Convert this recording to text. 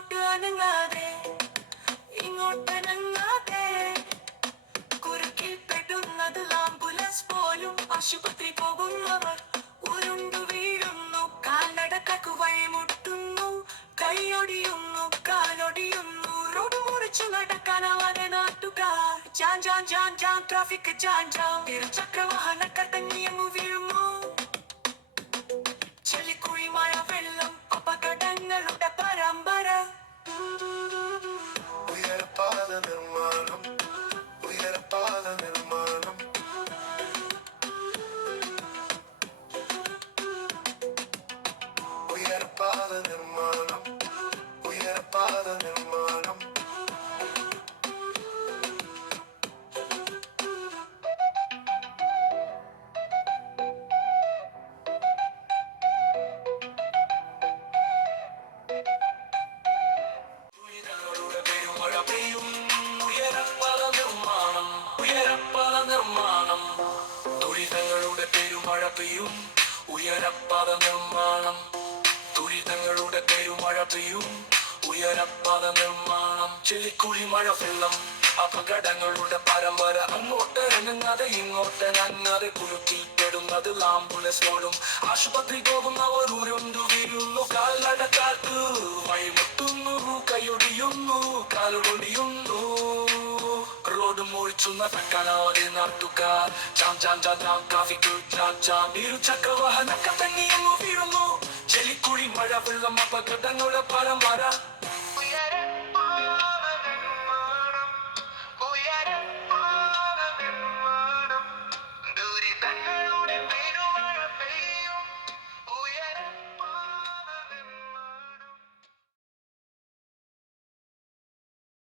അങ്ങോട്ട് അനങ്ങാതെ ഇങ്ങോട്ട് പെടുന്നത് ആംബുലൻസ് പോലും ആശുപത്രി പോകുന്നവർ ഉരുണ്ടു വീഴുന്നു കാൽനടക്കു വഴിമുട്ടുന്നു കൈയൊടിയുന്നു കാലൊടിയുന്നു. റോഡ് മുറിച്ചു നടക്കാനാവാതെ നാട്ടുകാർ jam jam jam jam traffic jam jam ഇരുചക്രവാഹന കടങ്ങിയങ്ങു വീഴുന്നു. ഉയരപ്പാത നിർമ്മാണം ദുരിതങ്ങളുടെ പെരുമഴ പെയ്യും. ഉയരപ്പാത നിർമ്മാണം. ചെളിക്കുഴി മഴ വെള്ളം. അപകടങ്ങളുടെ പരമ്പര അങ്ങോട്ട് ഇറങ്ങാതെ ഇങ്ങോട്ട് നങ്ങാതെ കുരുക്കിൽപ്പെടുന്നത് ആംബുലൻസ് പോലും. ആശുപത്രി പോകുന്നവർ ഉരുണ്ടു വീഴുന്നു. കാൽനടക്കാർക്ക് വഴിമുട്ടുന്നു റോഡ് മുറിച്ചു നടക്കാനാവാതെ നാട്ടുകാർ jam jam jam jam traffic jam jam ഇരുചക്ര വാഹനങ്ങൾ തങ്ങിയങ്ങു വീഴുന്നു ചെളിക്കുഴി മഴ വെള്ളം അപകടങ്ങളുടെ പരമ്പര